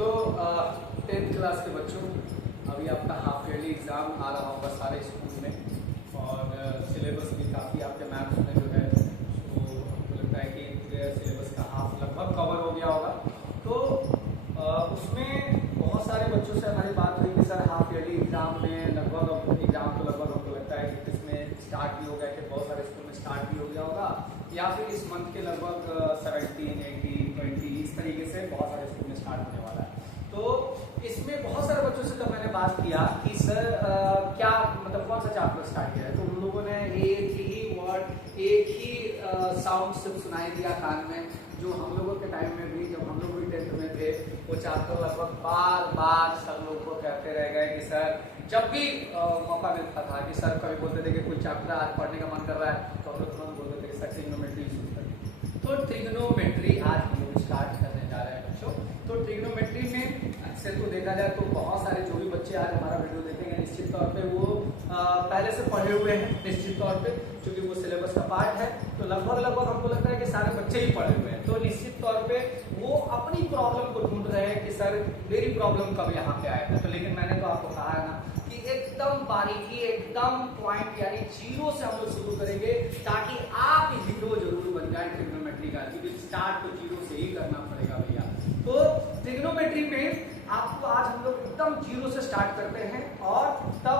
तो 10th class के बच्चों, अभी आपका हाफ ईयरली एग्ज़ाम आ रहा होगा सारे स्कूल में और सिलेबस भी काफ़ी आपके मैथ्स में जो है तो हमको लगता है कि सिलेबस का हाफ लगभग कवर हो गया होगा। तो उसमें बहुत सारे बच्चों से हमारी बात हुई कि सर हाफ ईयरली एग्ज़ाम में लगभग एग्ज़ाम तो लगभग हमको लगता है कि इसमें स्टार्ट भी हो गया, कि बहुत सारे स्कूल में स्टार्ट भी हो गया होगा, या फिर इस मंथ के लगभग 17, 18, 20 इस तरीके से बहुत सारे स्कूल में स्टार्ट होने वाला है। तो इसमें बहुत सारे बच्चों से जब मैंने बात किया कि सर क्या मतलब कौन सा चैप्टर स्टार्ट किया है, तो उन लोगों ने एक ही वर्ड, एक ही साउंड सिर्फ सुनाई दिया कान में, जो हम लोगों के टाइम में भी, जब हम लोग भी 10th में थे, वो चैप्टर लगभग बार बार सब लोग को कहते रह गए कि सर, जब भी मौका मिलता था कि सर कभी बोलते थे कि कोई चैप्टर आज पढ़ने का मन कर रहा है तो हम लोग तुरंत बोलते थे कि सर ट्रिग्नोमेट्री शुरू करिए। तो ट्रिग्नोमेट्री आज हम लोग स्टार्ट करने जा रहे हैं बच्चों। तो ट्रिग्नोमेट्री में अक्सर तो देखा जाए तो बहुत सारे जो भी बच्चे आज हमारा वीडियो देखेंगे निश्चित तौर पे वो पहले से पढ़े हुए हैं, निश्चित तौर पे क्योंकि वो सिलेबस का पार्ट है। तो लगभग हमको लगता है कि सारे बच्चे ही पढ़े हुए हैं। तो निश्चित तौर पे वो अपनी प्रॉब्लम को ढूंढ रहे हैं कि सर मेरी प्रॉब्लम कब यहाँ पे आएगा। तो लेकिन मैंने तो आपको कहा है ना कि एकदम बारीकी, एकदम पॉइंट यानी जीरो से हम लोग शुरू करेंगे ताकि आप हीरो जरूर बन जाए ट्रिग्नोमेट्री का, क्योंकि स्टार्ट तो जीरो से ही करना पड़ेगा भैया। तो ट्रिग्नोमेट्री में आपको आज हम लोग एकदम जीरो से स्टार्ट करते हैं और तब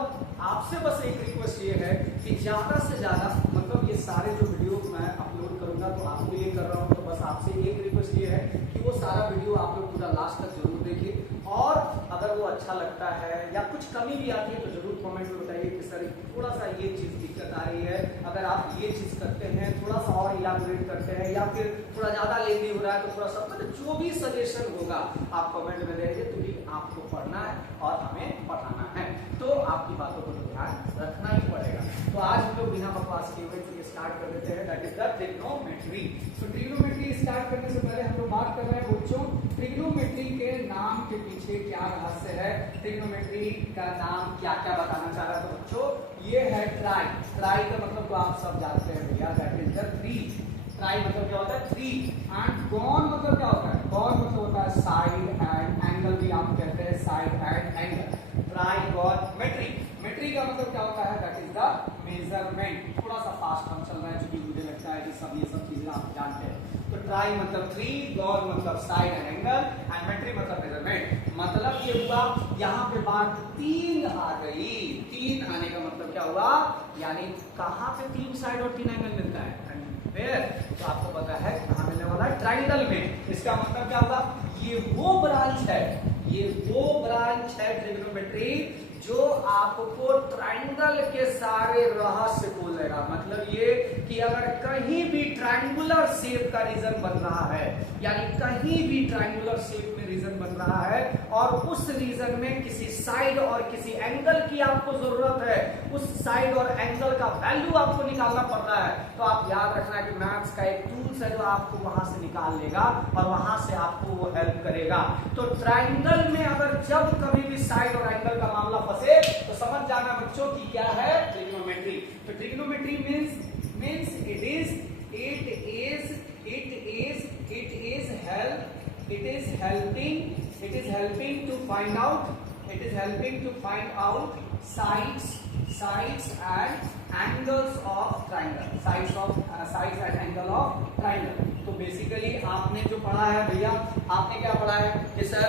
आपसे बस एक रिक्वेस्ट ये है कि ज्यादा से ज्यादा मतलब ये सारे जो वीडियो मैं अपलोड करूंगा तो आपके लिए कर रहा हूँ, तो बस आपसे एक रिक्वेस्ट ये है कि वो सारा वीडियो आप लोग पूरा लास्ट तक जरूर देखिए और अगर वो अच्छा लगता है या कुछ कमी भी आती है तो जरूर कमेंट में बताइए कि सर थोड़ा सा ये चीज दिक्कत आ रही है, अगर आप ये चीज करते हैं थोड़ा सा और इलाबोरेट करते हैं या फिर थोड़ा ज्यादा लेंदी हो रहा है तो थोड़ा सा मतलब जो भी सजेशन होगा आप कमेंट में देंगे, क्योंकि आपको पढ़ना है और हमें पढ़ाना है तो आपकी बातों को तो ध्यान रखना ही पड़ेगा। तो आज हम लोग बिना बकवास किए हुए चलिए स्टार्ट कर देते हैं, दैट इज द ट्रिग्नोमेट्री। तो ट्रिग्नोमेट्री स्टार्ट करने से पहले हम लोग बात कर रहे हैं बच्चों ट्रिग्नोमेट्री के नाम के पीछे क्या रहस्य है, ट्रिग्नोमेट्री का नाम क्या क्या बताना चाह रहा है। तो बच्चों ये है ट्राई। ट्राई का मतलब तो आप सब जानते हैं भैया, that is the three. Try मतलब क्या होता है थ्री, एंड गॉन मतलब क्या होता है, गॉन मतलब होता है साइड एंड एंगल भी आप कहते हैं side and angle. Trigonometry, metry का मतलब क्या होता है, दैट इज द मेजरमेंट। थोड़ा सा फास्ट हम चल रहे हैं क्योंकि मुझे लगता है कि सब ये सब चीजें आप जानते हैं। तो ट्राई मतलब थ्री, गॉन मतलब साइड एंड एंगल, एंड मेट्री मतलब मेजरमेंट। मतलब ये हुआ यहाँ पे बात तीन आ गई। तीन आने का मतलब क्या हुआ, यानी कहाँ पे तीन साइड और तीन एंगल मिलता है, तो आपको पता है कहाँ मिलने वाला है, ट्राइंगल में। इसका मतलब क्या होगा, ये वो ब्रांच है, ये वो ब्रांच है ट्रिग्नोमेट्री जो आपको ट्राइंगल के सारे रहस्य खोलेगा। मतलब ये कि अगर कहीं भी ट्राइंगुलर शेप का रीजन बन रहा है, यानी कहीं भी ट्राइंगुलर शेप में रीजन बन रहा है और उस रीजन में किसी साइड और किसी एंगल की आपको जरूरत है, उस साइड और एंगल का वैल्यू आपको निकालना पड़ रहा है, तो आप याद रखना कि मैथ्स का एक टूल्स है जो आपको वहां से निकाल लेगा और वहां से आपको वो हेल्प करेगा। तो ट्राइंगल में अगर जब कभी भी साइड और एंगल का मामला फंसे तो समझ जाना बच्चों की क्या है, ट्रिग्नोमेट्री। तो trigonometry means it is helping to find out sides and angles of triangle, sides and angle of triangle। तो बेसिकली आपने जो पढ़ा है भैया, आपने क्या पढ़ा है कि सर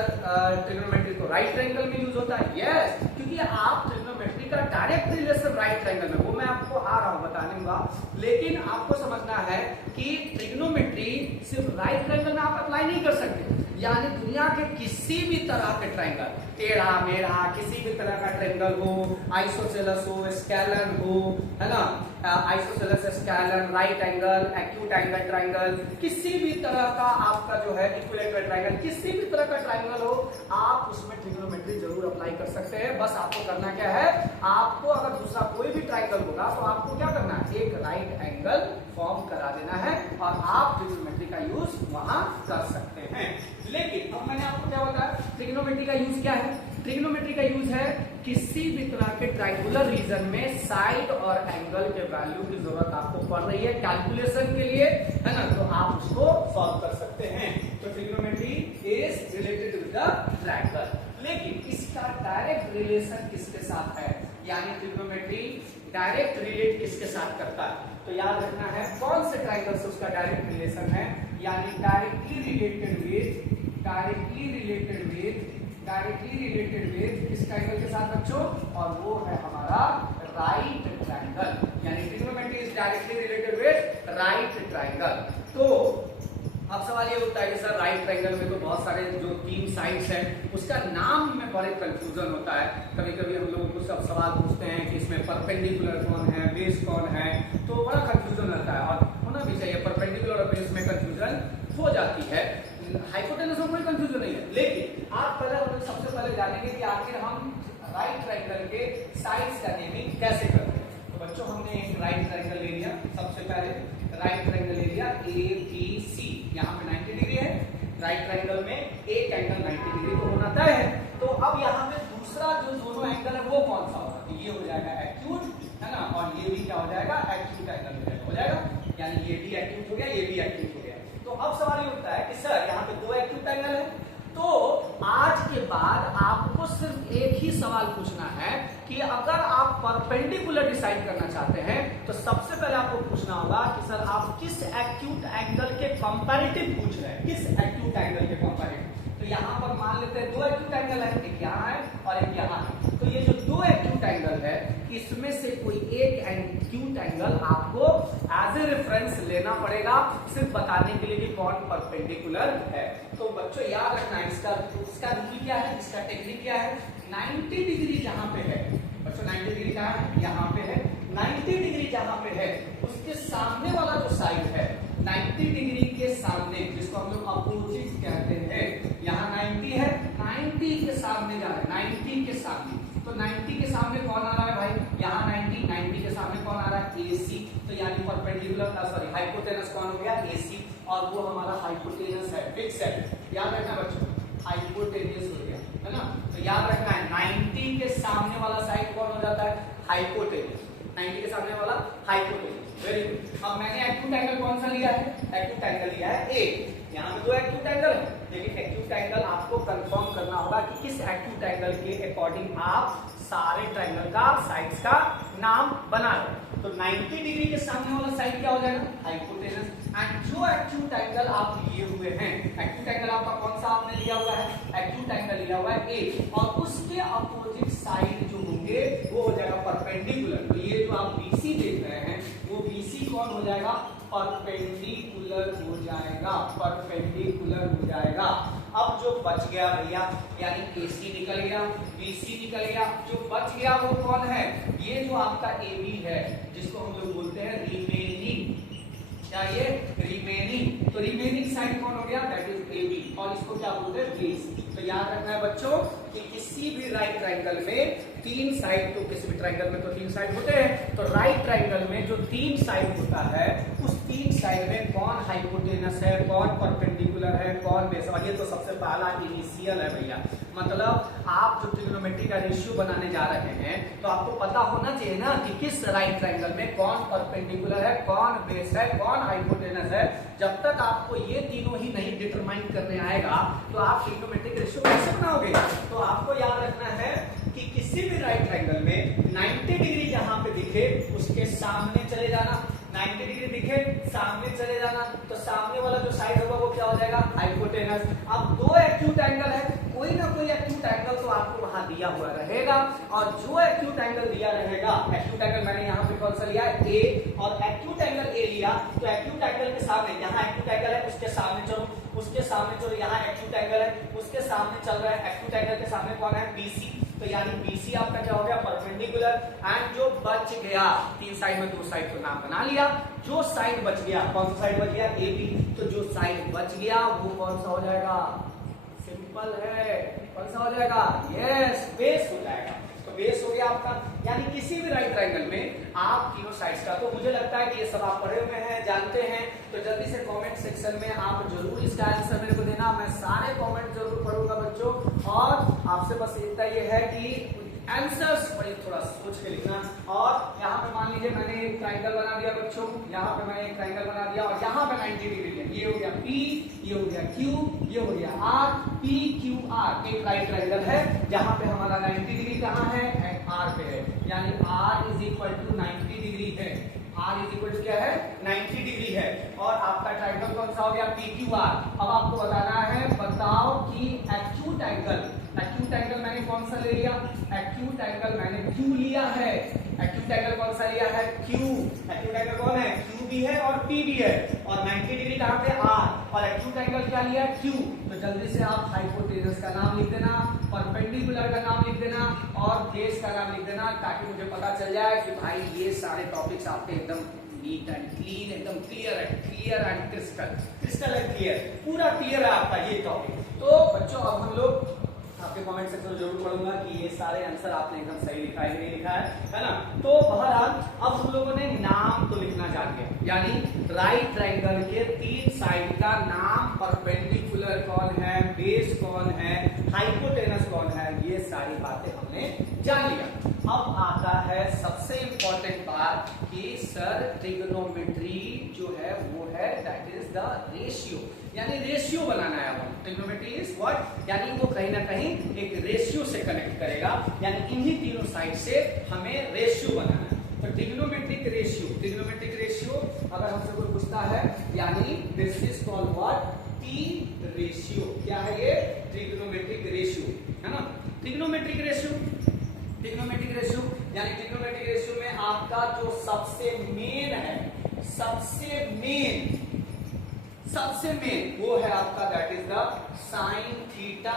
ट्रिग्नोमेट्री तो राइट ट्रायंगल में यूज होता है। यस, क्योंकि आप ट्रिग्नोमेट्री का डायरेक्ट रिलेशन राइट ट्रायंगल में, वो मैं आपको आ रहा हूं बताने का, लेकिन आपको समझना है कि ट्रिग्नोमेट्री सिर्फ राइट ट्रायंगल में आप अप्लाई नहीं कर सकते, यानी दुनिया के किसी भी तरह के ट्रायंगल, टेढ़ा मेढ़ा किसी भी तरह का ट्रायंगल हो, आइसोसेलेस हो, स्केलर हो, है ना, isosceles, scalar, right angle, acute angle triangle, किसी भी तरह का आपका जो है इक्विलेटरल ट्रायंगल, किसी भी तरह का ट्रायंगल हो, आप उसमें ट्रिग्नोमेट्री जरूर अप्लाई कर सकते हैं। बस आपको करना क्या है, आपको अगर दूसरा कोई भी ट्रायंगल होगा तो आपको क्या करना है, एक राइट एंगल फॉर्म करा देना है और आप ट्रिग्नोमेट्री का यूज वहां कर सकते हैं। लेकिन अब मैंने आपको क्या बताया, ट्रिग्नोमेट्री का यूज क्या है, ट्रिग्नोमेट्री का यूज है किसी भी तरह के ट्रायंगुलर रीजन में साइड और एंगल के वैल्यू की जरूरत आपको पड़ रही है कैलकुलेशन के लिए, है ना, तो आप उसको सॉल्व कर सकते हैं। तो trigonometry is related with the triangle. लेकिन इसका डायरेक्ट रिलेशन किसके साथ है, यानी ट्रिग्नोमेट्री डायरेक्ट रिलेट किसके साथ करता है, तो याद रखना है कौन से ट्रायंगल से उसका डायरेक्ट रिलेशन है, यानी डायरेक्टली रिलेटेड विद किस ट्रायंगल के साथ बच्चों, और वो है हमारा राइट ट्रायंगल, यानी trigonometry is directly related with right triangle. तो अब सवाल ये उठता है कि सर राइट ट्रायंगल में तो बहुत सारे जो तीन साइड्स हैं उसका नाम में बड़े कंफ्यूजन होता है, कभी कभी हम लोगों को सब सवाल पूछते हैं कि इसमें परपेंडिकुलर कौन है, बेस कौन है, तो बड़ा कंफ्यूजन रहता है और होना भी चाहिए। परपेंडिकुलर और बेस में कंफ्यूजन हो जाती है, हाइपोटेनस में कोई कंफ्यूजन नहीं है। लेकिन आप पहले सबसे पहले जानेंगे कि आखिर हम राइट ट्रायंगल के साइड्स का नेमिंग कैसे करते हैं। तो बच्चों हमने एक राइट ट्रायंगल ले लिया, सबसे पहले राइट ट्रायंगल ले लिया ABC, यहाँ पे 90 डिग्री है, राइट ट्रायंगल में एक एंगल 90 डिग्री तो होना तय है। तो अब यहाँ पे दूसरा जो दोनों एंगल है वो कौन सा होगा, तो ये हो जाएगा एक्यूट, है ना, और ये भी क्या हो जाएगा, एक्यूट एंगल हो जाएगा, यानी ये भी एक्यूट हो गया, ये भी एक्यूट हो गया। तो अब सवाल ये उठता है कि सर यहाँ पे दो एक्यूट एंगल है, तो आज के बाद आपको सिर्फ एक ही सवाल पूछना है कि अगर आप परपेंडिकुलर डिसाइड करना चाहते हैं तो सबसे पहले आपको पूछना होगा कि सर आप किस एक्यूट एंगल के कंपैरेटिव पूछ रहे हैं, किस एक्यूट एंगल के कंपैरेटिव। तो यहाँ पर मान लेते हैं दो एक्यूट एंगल है, एक यहाँ है और एक यहाँ है। तो ये जो दो एक्यूट एंगल है इसमें से कोई एक एक्यूट एंगल आपको एज ए रेफरेंस लेना पड़ेगा, सिर्फ बताने के लिए कि कौन परपेंडिकुलर है। तो बच्चों याद रखना इसका रूल क्या है, इसका टेक्निक क्या है, 90 डिग्री जहां पे है बच्चों, 90 डिग्री कहाँ है, यहाँ पे है, 90 डिग्री जहां पे है उसके सामने वाला जो साइड है 90 डिग्री के सामने, जिसको हम लोग अपोजिट कहते हैं, यहाँ 90 है, 90 के सामने जा रहा है, 90 के सामने, तो 90 के सामने कौन आ रहा है भाई, यहाँ 90 के सामने कौन आ रहा है, AC, तो यानी परपेंडिकुलर सॉरी हाइपोटेनस कौन हो गया, AC, और वो हमारा हाइपोटेनस है, फिक्स है, याद रखना बच्चों, हाइपोटेनस हो गया, है ना। तो याद रखना है 90 के सामने वाला साइड कौन हो जाता है, हाइपोटेनस, 90 के सामने वाला हाइपोटेनस, वेरी गुड। अब मैंने एक्यूट एंगल कौन सा लिया है, एक्यूट एंगल लिया है A, यहाँ पे दो एक्यूट एंगल है, लेकिन एक्यूट एंगल आपको कंफर्म करना होगा कि किस एक्यूट एंगल के अकॉर्डिंग आप सारे ट्रायंगल का साइड्स का नाम बना रहे। तो 90 डिग्री के सामने वाला साइड क्या हो जाएगा, हाइपोटेनस, एंड जो एक्यूट एंगल आप लिए हुए हैं, एक्यूट एंगल आपका कौन सा आपने लिया हुआ है, एक्यूट एंगल लिया हुआ है A, और उसके अपोजिट साइड जो होंगे वो हो जाएगा परपेंडिकुलर। तो ये जो आप BC देख रहे हैं वो BC कौन हो जाएगा, परपेंडिकुलर हो जाएगा, परपेंडिकुलर हो जाएगा। अब जो बच गया भैया, यानी AC निकल गया, BC निकल गया, जो बच गया वो कौन है, ये जो आपका AB है, जिसको हम लोग बोलते हैं रिमेनिंग, क्या ये रिमेनिंग, तो रिमेनिंग साइड कौन हो गया, दैट इज AB, और इसको क्या बोलते हैं, बेस। तो याद रखना है बच्चों कि किसी भी राइट ट्रायंगल में तीन साइड, तो किसी भी ट्रायंगल में तो तीन साइड होते हैं, तो राइट ट्रायंगल में जो तीन साइड होता है उस तीन साइड में कौन हाइपोटेनस है, कौन परपेंडिकुलर है, कौन बेस। और ये तो सबसे पहला इनिशियल है भैया, मतलब आप जो ट्रिग्नोमेट्री का रेशियो बनाने जा रहे हैं तो आपको पता होना चाहिए ना कि किस राइट ट्रायंगल में कौन परपेंडिकुलर है, कौन बेस है, कौन हाइपोटेनस है। जब तक आपको ये तीनों ही नहीं डिटरमाइन करने आएगा तो आप ट्रिग्नोमेट्रिक रेशियो कैसे बनाओगे। तो आपको याद रखना है कि किसी भी राइट ट्रायंगल में 90 डिग्री जहां पे दिखे उसके सामने चले जाना, 90 डिग्री दिखे सामने चले जाना, तो सामने वाला जो साइड होगा वो क्या हो जाएगा, हाइपोटेनस। अब दो एक्यूट एंगल है, कोई ना कोई एक्यूट एंगल तो आपको वहां दिया हुआ रहेगा, और जो एक्यूट एंगल दिया रहेगा, एक्यूट एंगल मैंने यहाँ पे कौन सा लिया है, A, और एक्यूट एंगल A लिया, तो एक्यूट एंगल के सामने, यहाँ एक्यूट एंगल है उसके सामने चलो, उसके सामने चलो, यहाँ एक्यूट एंगल है उसके सामने चल रहा है, एक्यूट एंगल के सामने कौन है, BC, तो यानी BC आपका क्या हो गया, परपेंडिकुलर। एंड जो बच गया, तीन साइड में दो साइड को नाम बना लिया, जो साइड बच गया, कौन सा साइड बच गया, AB, तो जो साइड बच गया वो कौन सा हो जाएगा, सिंपल है, कौन सा हो जाएगा, यस, बेस हो जाएगा। तो बेस हो गया आपका, यानी किसी भी राइट ट्रायंगल में आप तीनों साइड्स का, तो मुझे लगता है कि ये सब आप पढ़े हुए हैं, जानते हैं, तो जल्दी से कमेंट सेक्शन में आप जरूर इसका आंसर मेरे को देना, मैं सारे कमेंट जरूर पढ़ूंगा बच्चों, और आपसे बस इतना ये है कि आंसर्स बड़े थोड़ा सोच के लिखना, और यहाँ पे मान लीजिए मैंने एक ट्राइंगल बना दिया बच्चों, यहाँ पे मैंने एक ट्राइंगल बना दिया और यहाँ पे 90 डिग्री है। ये हो गया P, ये हो गया Q, ये हो गया R, P Q R एक राइट ट्राइंगल है जहाँ पे हमारा 90 डिग्री कहाँ है, R पे है, यानी R is equal to 90 degree है। R इज इक्वल टू क्या है, 90 डिग्री है। और आपका ट्राइंगल कौन सा हो गया, PQR। अब आपको बताना है, बताओ कि एक्यूट एंगल मैंने कौन सा ले लिया, एक्यूट एंगल मैंने Q लिया है। एक्यूट एंगल कौन सा लिया है, Q। एक्यूट एंगल कौन है, Q भी है और P भी है। और 90 डिग्री कहाँ पे, R। और एक्यूट एंगल क्या लिया, Q। तो जल्दी से आप हाइपोटेनस का नाम लिख देना, परपेंडिकुलर का नाम लिख देना और बेस का नाम लिख देना, ताकि मुझे पता चल जाए कि भाई ये सारे टॉपिक्स आपके एकदम नीट एंड क्लीन, एकदम clear and crystal and clear, पूरा क्लियर है आपका ये टॉपिक। तो बच्चों अब हम लोग आपके कमेंट सेक्शन में जरूर पढ़ूंगा कि ये सारे आंसर आपने एकदम सही लिखा है कि नहीं लिखा है ना। तो बहरहाल अब हम लोगों ने नाम तो लिखना जान गए, यानी राइट ट्राइंगल के 3 साइड का नाम, परपेंडिकुलर कौन है, बेस कौन है, हाइपोटेनस कौन है, ये सारी बातें हमने जान लिया। अब आता है सबसे इंपॉर्टेंट बात कि सर ट्रिग्नोमेट्री जो है वो है दैट इज द रेशियो, यानी रेशियो बनाना है। अब ट्रिग्नोमेट्री इज व्हाट, यानी वो कहीं ना कहीं एक रेशियो से कनेक्ट करेगा, यानी इन्हीं तीनों साइड से हमें रेशियो बनाना है। तो ट्रिग्नोमेट्रिक रेशियो अगर हमसे कोई पूछता है, यानी this is called what, T ratio. क्या है ये, ट्रिग्नोमेट्रिक रेशियो, है ना। ट्रिग्नोमेट्रिक रेशियो यानी ट्रिग्नोमेट्रिक रेशियो में आपका जो सबसे मेन है, सबसे मेन वो है आपका that is the sine theta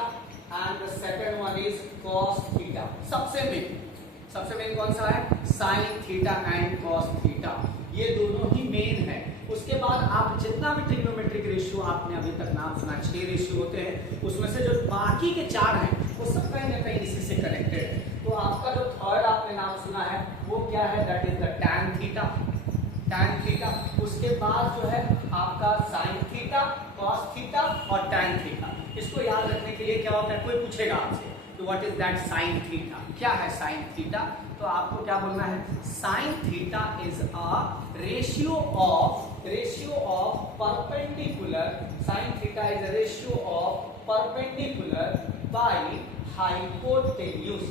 and the second one is cos theta. सबसे मेन कौन सा है, sine theta and cos theta, ये दोनों ही मेन है। उसके बाद आप जितना भी ट्रिग्नोमेट्रिक रेशियो आपने अभी तक नाम सुना, 6 रेशियो होते हैं, उसमें से जो बाकी के 4 हैं वो सब कहीं ना कहीं इसी से कनेक्टेड है। तो आपका जो थर्ड आपने नाम सुना है वो क्या है, that is the tan theta. उसके बाद जो है आपका साइन थीटा, कॉस थीटा और टैन थीटा। इसको याद रखने के लिए क्या होता है, कोई पूछेगा आपसे तो what is that sine theta, क्या है साइन थीटा, तो आपको क्या बोलना है, sine theta is a ratio of perpendicular, sine theta is a ratio of perpendicular by hypotenuse.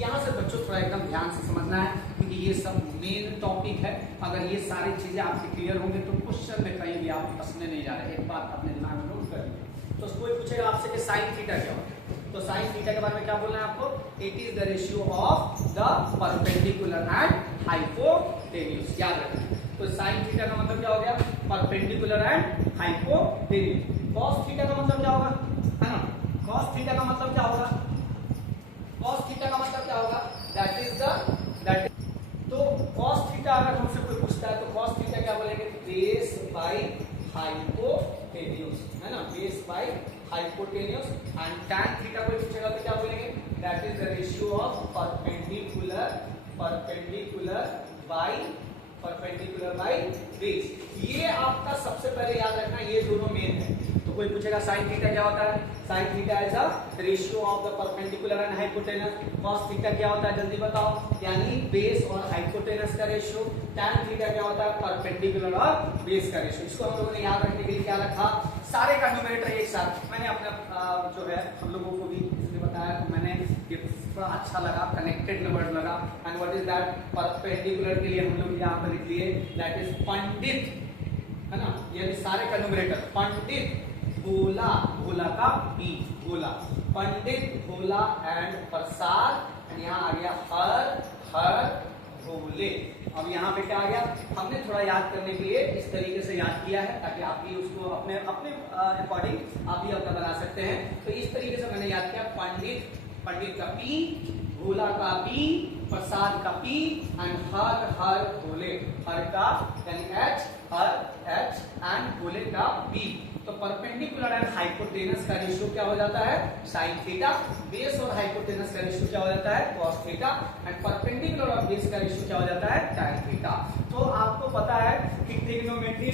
यहां से बच्चों थोड़ा एकदम ध्यान से समझना है, क्योंकि ये सब मेन टॉपिक है। अगर ये सारी चीजें आपके क्लियर होंगे तो क्वेश्चन में कहीं भी आप फंसने नहीं जा रहे। एक बात अपने दिमाग में नोट कर लीजिए। तो कोई पूछेगा आपसे कि साइन थीटा क्या होता है, तो साइन थीटा के बारे में क्या बोलना है आपको, it is the ratio of the perpendicular and hypotenuse, याद रखना। तो साइन थीटा का मतलब क्या हो गया, perpendicular and hypotenuse. Cos theta का मतलब क्या होगा, है ना, कॉस थीटा का मतलब क्या होगा, दैट इज तो कॉस थीटा अगर हमसे कोई पूछता है तो कॉस थीटा क्या बोलेंगे, बेस बाय हाइपोटेन्यूज, है ना, base by hypotenuse. And tan theta कोई पूछेगा तो क्या बोलेंगे, that is the ratio of perpendicular by base. ये आपका सबसे पहले याद रखना, ये दोनों मेन है। तो कोई पूछेगा साइन थीटा क्या होता है, sine theta is a ratio of the perpendicular and hypotenuse. Cos theta क्या होता है, जल्दी बताओ, यानी बेस और हाइपोटेनस का रेशियो। टैन थीटा क्या होता है, परपेंडिकुलर और बेस का रेशियो। इसको हम लोगों ने याद रखने के लिए क्या रखा, सारे का न्यूमरेटर एक साथ। मैंने अपना जो है हम लोगों को भी इसलिए बताया, तो मैंने ये थोड़ा अच्छा लगा, कनेक्टेड नंबर लगा। And what is that, perpendicular के लिए हम लोग यहाँ पर लिख लिए दैट इज पंडित, है ना, यानी सारे का न्यूमरेटर पंडित, भोला, भोला का B, Bhola, Pandit, Bhola and Prasad, and यहाँ आ गया हर भोले। अब यहाँ पे क्या आ गया, हमने थोड़ा याद करने के लिए इस तरीके से याद किया है, ताकि आप भी उसको अपने अकॉर्डिंग आप भी अपना बना सकते हैं। तो इस तरीके से मैंने याद किया, पंडित का पी, भोला का पी, प्रसाद का पी एंड हर भोले, हर का यानी एच, हर एच एंड भोले का बी। तो परपेंडिकुलर एंड हाइपोटेनस का रेशियो क्या हो जाता है, साइन थीटा। बेस और हाइपोटेनस का रेशियो क्या हो जाता है, कॉस थीटा। एंड परपेंडिकुलर और बेस का रेशियो क्या हो जाता है, टैन थीटा। तो आपको पता है कि ट्रिग्नोमेट्री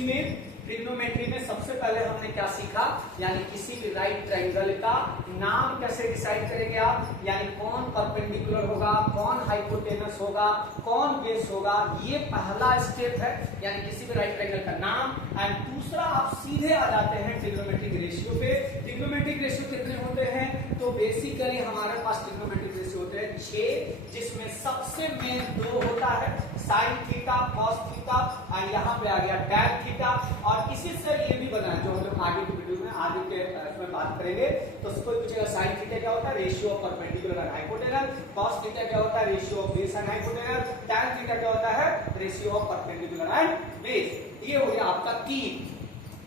ट्रिग्नोमेट्री में सबसे पहले हमने क्या सीखा, यानी किसी भी राइट ट्रायंगल का नाम कैसे डिसाइड करेंगे आप, यानी कौन परपेंडिकुलर होगा, कौन हाइपोटेनस होगा, कौन बेस होगा, ये पहला स्टेप है, यानी किसी भी राइट ट्रायंगल का नाम। एंड दूसरा आप सीधे आ जाते हैं ट्रिग्नोमेट्रिक रेशियो पे। ट्रिग्नोमेट्रिक रेशियो कितने होते हैं, तो बेसिकली हमारे पास ट्रिग्नोमेट्रिक रेशियो होते हैं 6, जिसमें सबसे मेन 2 होता है, साइन थीटा, कॉस थीटा, और यहाँ पे आ गया टैन थीटा। और इसी से ये भी बना है जो हम लोग आगे की वीडियो में आगे के इसमें बात करेंगे। तो कोई पूछेगा साइन थीटा क्या होता है, ratio of perpendicular and hypotenuse, cos theta क्या होता है, ratio of base and hypotenuse, tan theta क्या होता है, ratio of perpendicular and base. ये हो गया आपका 3,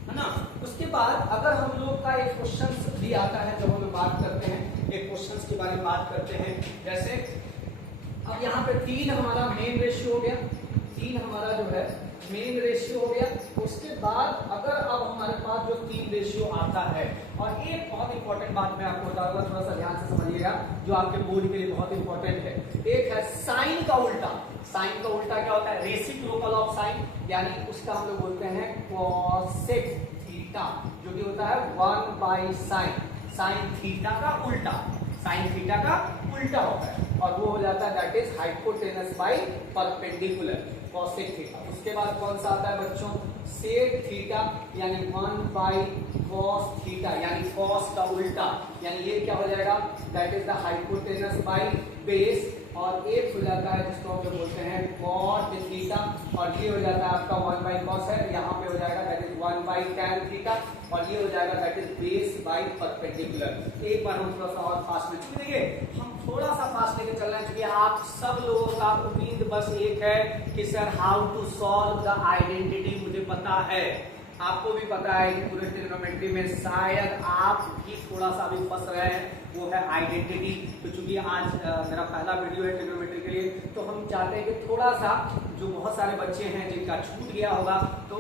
है ना। उसके बाद अगर हम लोग का एक क्वेश्चन भी आता है, जब हम लोग बात करते हैं एक क्वेश्चन के बारे में बात करते हैं, जैसे अब यहाँ पे 3 हमारा मेन रेशियो हो गया, 3 हमारा जो है मेन रेशियो हो गया। उसके बाद अगर अब हमारे पास जो 3 रेशियो आता है, और एक बहुत इंपॉर्टेंट बात मैं आपको बताऊंगा, थोड़ा सा ध्यान से समझिएगा, जो आपके बोर्ड के लिए बहुत इंपॉर्टेंट है। एक है साइन का उल्टा। साइन का उल्टा क्या होता है, रेसिप्रोकल ऑफ साइन, यानी उसका हम लोग बोलते हैं कॉसेक थीटा, जो कि होता है 1/sin, साइन थीटा का उल्टा, साइन थीटा का उल्टा होता है, और वो हो जाता है that is hypotenuse by perpendicular, cosec theta. उसके बाद कौन सा आता है बच्चों, सेक थीटा, यानी 1/cos थीटा, यानी कॉस का उल्टा, यानी ये क्या हो जाएगा, that is the hypotenuse by base. और एक हो जाता है जिसको हम लोग बोलते हैं cot थीटा, और ये हो जाता है आपका 1/cos है, यहाँ पे हो जाएगा दैट इज 1/tan थीटा, और ये हो जाएगा that is base by perpendicular. एक बार हम थोड़ा सा और फास्ट में, क्योंकि देखिए हम थोड़ा सा फास्ट लेके चल रहे हैं, क्योंकि आप सब लोगों का उम्मीद बस एक है कि sir how to solve the identity. मुझे पता है, आपको भी पता है कि पूरे ट्रिग्नोमेट्री में शायद आप भी थोड़ा सा भी फंस रहे हैं, वो है आइडेंटिटी। तो चूंकि आज मेरा पहला वीडियो है ट्रिग्नोमेट्री के लिए, तो हम चाहते हैं कि थोड़ा सा जो बहुत सारे बच्चे हैं जिनका छूट गया होगा, तो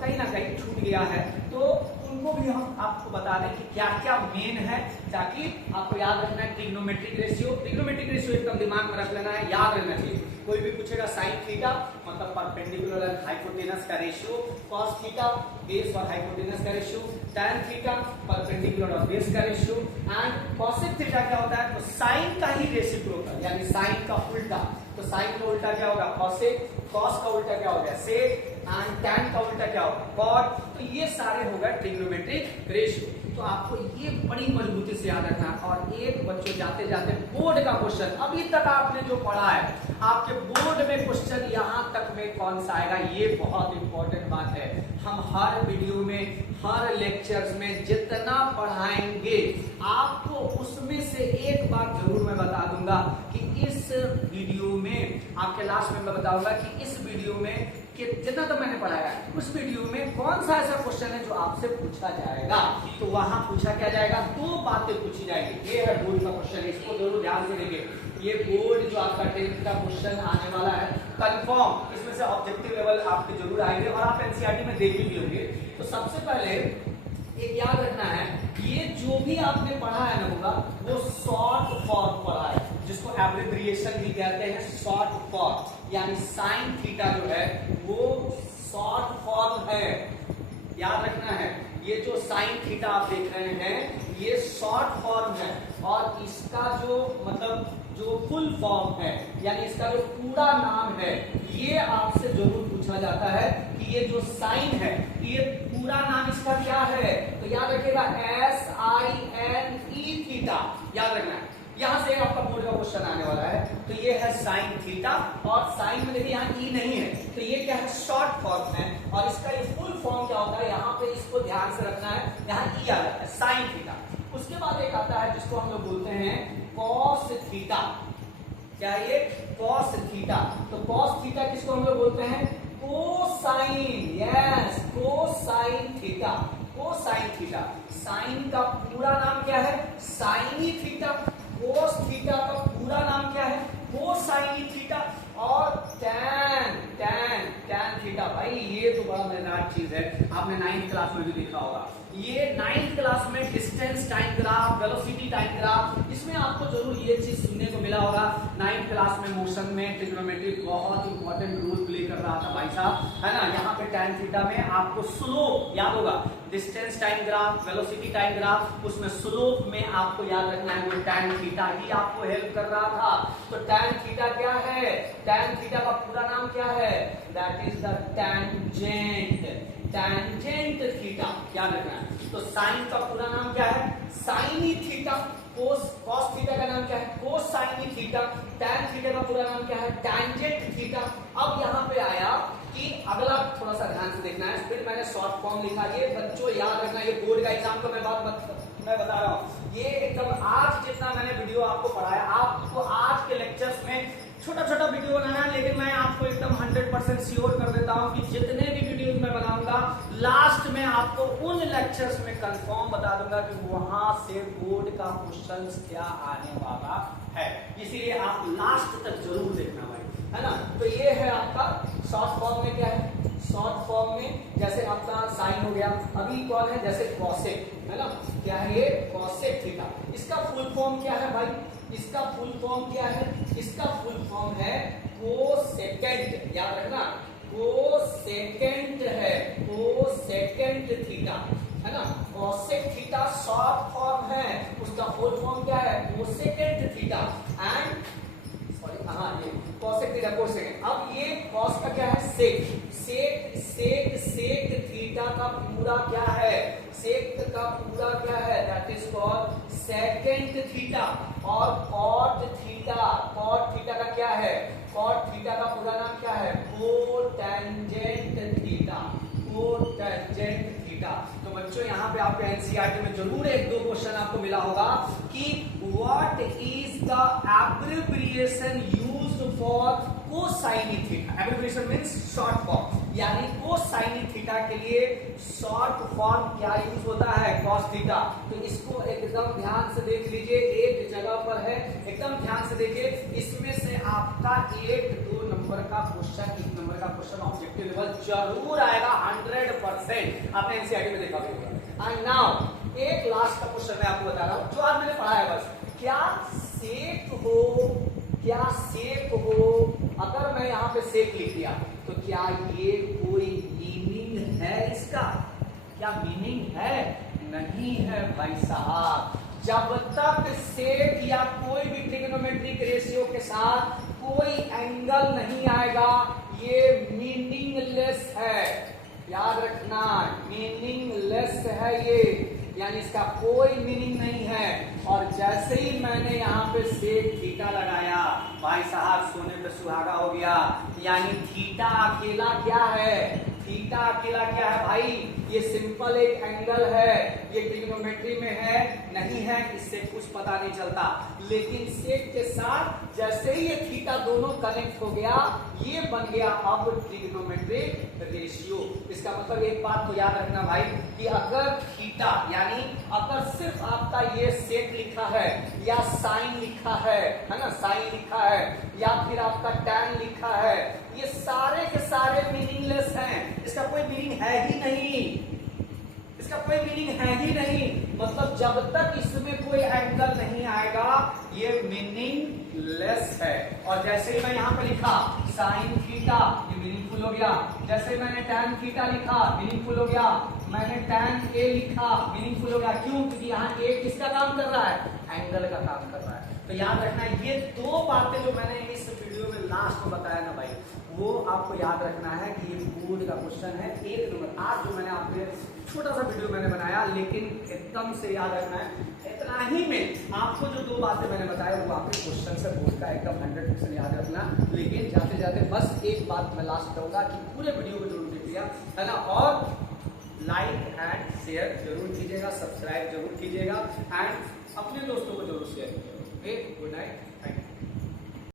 कहीं ना कहीं छूट गया है, तो उनको भी हम आपको बता दें कि क्या क्या मेन है, ताकि आपको याद रखना है ट्रिग्नोमेट्रिक रेशियो। ट्रिग्नोमेट्रिक रेशियो एकदम दिमाग में रख लेना है, याद रखना चाहिए। कोई भी पूछेगा साइन थीटा मतलब परपेंडिकुलर एंड हाइपोटेनस का रेशियो, कॉस थीटा बेस और हाइपोटेनस का रेशियो, टैन थीटा परपेंडिकुलर और बेस का रेशियो, एंड कॉसेक थीटा क्या होता है, तो साइन का ही रेसिप्रोकल, यानी साइन का उल्टा। तो साइन का उल्टा क्या होगा, कॉसेक, कॉस का उल्टा क्या होगा, सेक, एंड टैन का उल्टा क्या होगा, कॉट। तो ये सारे हो गए ट्रिग्नोमेट्रिक रेशियो। तो आपको ये बड़ी मजबूती से याद रखना है। और एक बच्चों जाते जाते बोर्ड का क्वेश्चन, अभी तक आपने जो पढ़ा है, आपके बोर्ड में क्वेश्चन यहाँ तक में कौन सा आएगा, ये बहुत इंपॉर्टेंट बात है। हम हर वीडियो में, हर लेक्चर्स में जितना पढ़ाएंगे, आपको उसमें से एक बात जरूर मैं बता दूंगा कि इस वीडियो में, आपके लास्ट में मैं बताऊंगा कि इस वीडियो में कि जितना तो मैंने पढ़ाया उस वीडियो में कौन सा ऐसा क्वेश्चन है जो आपसे पूछा जाएगा। तो वहां पूछा क्या जाएगा, 2 बातें पूछी जाएगी। ये है बोर्ड का क्वेश्चन है, इसको जरूर ध्यान से देखिए। ये बोर्ड जो आपका 10th का क्वेश्चन आने वाला है कंफर्म, इसमें से ऑब्जेक्टिव लेवल आपके जरूर आएंगे, और आप एनसीईआरटी में देख भी होंगे। तो सबसे पहले एक याद रखना है, ये जो भी आपने पढ़ा है ना होगा, वो शॉर्ट फॉर्म पढ़ा है, जिसको एब्रिविएशन भी कहते हैं, शॉर्ट फॉर्म, यानी साइन थीटा जो है वो शॉर्ट फॉर्म है, याद रखना है। ये जो साइन थीटा आप देख रहे हैं ये शॉर्ट फॉर्म है, और इसका जो मतलब जो फुल फॉर्म है, यानी इसका जो पूरा नाम है, ये आपसे जरूर पूछा जाता है कि ये जो साइन है, ये पूरा नाम इसका क्या है। तो याद रखिएगा SINE थीटा, याद रखना है। यहां से आपका बोर्ड का क्वेश्चन आने वाला है। तो ये है साइन थीटा, और साइन में देखिए यहाँ ई नहीं है, तो ये क्या है, शॉर्ट फॉर्म है। और इसका ये फुल फॉर्म क्या होता है, यहाँ पे इसको ध्यान से रखना है, यहाँ ई आ जाता है, साइन थीटा। उसके बाद एक आता है जिसको हम लोग बोलते हैं कॉस थीटा। क्या ये, कॉस थीटा। तो कॉस थीटा किसको हम लोग बोलते हैं, cosine, yes, cosine theta, cosine theta. Sine का पूरा नाम क्या है, साइनी थीटा। कोस थीटा का पूरा नाम क्या है, कोसाइनी थीटा। और टैन थीटा, भाई ये तो बड़ा मजेदार चीज है, आपने 9th क्लास में भी देखा होगा। ये 9th क्लास में distance time graph, velocity time graph, इसमें आपको जरूर ये चीज सुनने को मिला होगा 9th क्लास में मोशन में ट्रिग्नोमेट्री बहुत इंपॉर्टेंट रोल प्ले कर रहा था भाई साहब, है ना। यहाँ पे tan थीटा में आपको स्लोप याद होगा, distance time graph, velocity time graph, उसमें स्लोप में आपको याद रखना है वो tan थीटा ही आपको हेल्प कर रहा था। तो tan थीटा क्या है, tan थीटा का पूरा नाम क्या है, that is the tangent, tangent theta याद रखना है। तो साइन का पूरा नाम क्या है, साइनी थीटा। कोस थीटा का नाम क्या है, कोसाइनी थीटा। टैन थीटा का पूरा नाम क्या है, टैंजेंट थीटा। अब यहाँ पे आया कि अगला थोड़ा सा ध्यान से देखना है, फिर मैंने शॉर्ट फॉर्म लिखा। ये बच्चों याद रखना, ये बोर्ड का एग्जाम का मैं बता रहा हूँ। ये एकदम आज जितना मैंने वीडियो आपको पढ़ाया, आपको आज के लेक्चर्स में छोटा छोटा वीडियो बनाना है, लेकिन मैं आपको एकदम 100% श्योर कर देता हूं कि जितने भी वीडियोस मैं बनाऊंगा लास्ट में आपको उन लेक्चर्स में कंफर्म बता दूंगा कि वहां से बोर्ड का क्वेश्चंस क्या आने वाला है। इसीलिए आप लास्ट तक जरूर देखना भाई, है ना। तो ये है आपका शॉर्ट फॉर्म में क्या है, शॉर्ट फॉर्म में जैसे आपका साइन हो गया, अभी कौन है जैसे कॉसेक, है ना। क्या है ये, कॉसेक थीटा। इसका फुल फॉर्म क्या है भाई, इसका फुल फॉर्म क्या है, इसका फुल फॉर्म है कोसेकेंट, याद रखना कोसेकेंट है, कोसेकेंट थीटा, है ना। कोसेक थीटा शॉर्ट फॉर्म है, उसका फुल फॉर्म क्या है, कोसेकेंट थीटा। एंड हाँ ये कोसेक थीटा, कोसेक। अब ये कॉस का क्या है, सेक, सेक सेक सेक थीटा का पूरा क्या है, सेक का पूरा क्या है, that is called second theta. और कॉट थीटा, कॉट थीटा का क्या है, कॉट थीटा का पूरा नाम क्या है, कोटेंजेंट थीटा, कोटेंजेंट थीटा। तो बच्चों यहाँ पे आपके एनसीईआरटी में जरूर एक दो क्वेश्चन आपको मिला होगा कि what is the abbreviation used for cosine theta. Abbreviation means short form, यानी कोसाइनी थीटा के लिए शॉर्ट फॉर्म क्या यूज होता है, कॉस थीटा। तो इसको एकदम ध्यान से देख लीजिए, एक जगह पर है, एकदम ध्यान से देखिए। इसमें से आपका 1-2 नंबर का क्वेश्चन, 1 नंबर का क्वेश्चन ऑब्जेक्टिव लेवल जरूर आएगा 100%। आपने एनसीईआरटी में देखा होगा। एंड नाउ एक लास्ट का क्वेश्चन मैं आपको बता रहा हूं जो आज मैंने पढ़ा है, बस क्या सेक हो, क्या सेक हो, अगर मैं यहाँ पे सेक लिख दिया तो क्या ये कोई मीनिंग है, इसका क्या मीनिंग है, नहीं है भाई साहब। जब तक सेक या कोई भी ट्रिग्नोमेट्रिक रेशियो के साथ कोई एंगल नहीं आएगा, ये मीनिंगलेस है, याद रखना मीनिंगलेस है ये, यानी इसका कोई मीनिंग नहीं है। और जैसे ही मैंने यहाँ पे सेक थीटा लगाया भाई साहब, सोने पे सुहागा हो गया। यानी थीटा अकेला क्या है, थीटा अकेला क्या है भाई, ये सिंपल एक एंगल है, ये ट्रिग्नोमेट्री में है नहीं है इससे कुछ पता नहीं चलता। लेकिन सेक के साथ जैसे ही ये थीटा दोनों कनेक्ट हो गया, ये बन गया अब ट्रिग्नोमेट्रिक रेशियो। इसका मतलब एक बात तो याद रखना भाई कि अगर थीटा यानी अगर सिर्फ आपका ये सेक लिखा है या साइन लिखा है ना, साइन लिखा है या फिर आपका टैन लिखा है, ये सारे के सारे मीनिंगलेस हैं, इसका कोई मीनिंग है ही नहीं, इसका कोई मीनिंग है ही नहीं। मतलब जब तक इसमें कोई एंगल नहीं आएगा ये मीनिंगलेस है। और जैसे ही मैं यहाँ पे लिखा साइन थीटा, ये मीनिंगफुल हो गया। जैसे मैंने टैन थीटा लिखा, मीनिंगफुल हो गया। मैंने टैन ए लिखा, मीनिंगफुल हो गया। क्यों? क्योंकि यहाँ ए किसका काम कर रहा है, एंगल का काम कर रहा है। तो याद रखना ये दो बातें जो मैंने इस वीडियो में लास्ट में बताया ना भाई, वो आपको याद रखना है कि ये बोर्ड का क्वेश्चन है 1 नंबर। आज जो मैंने आपके छोटा सा वीडियो मैंने बनाया, लेकिन एकदम से याद रखना है, इतना ही में आपको जो दो बातें मैंने बताया वो आपके क्वेश्चन से बोर्ड का एकदम 100% याद रखना। लेकिन जाते जाते बस एक बात मैं लास्ट कहूंगा कि पूरे वीडियो को जरूर देखिएगा, है ना। और लाइक एंड शेयर जरूर कीजिएगा, सब्सक्राइब जरूर कीजिएगा एंड अपने दोस्तों को जरूर शेयर कीजिएगा। Good night.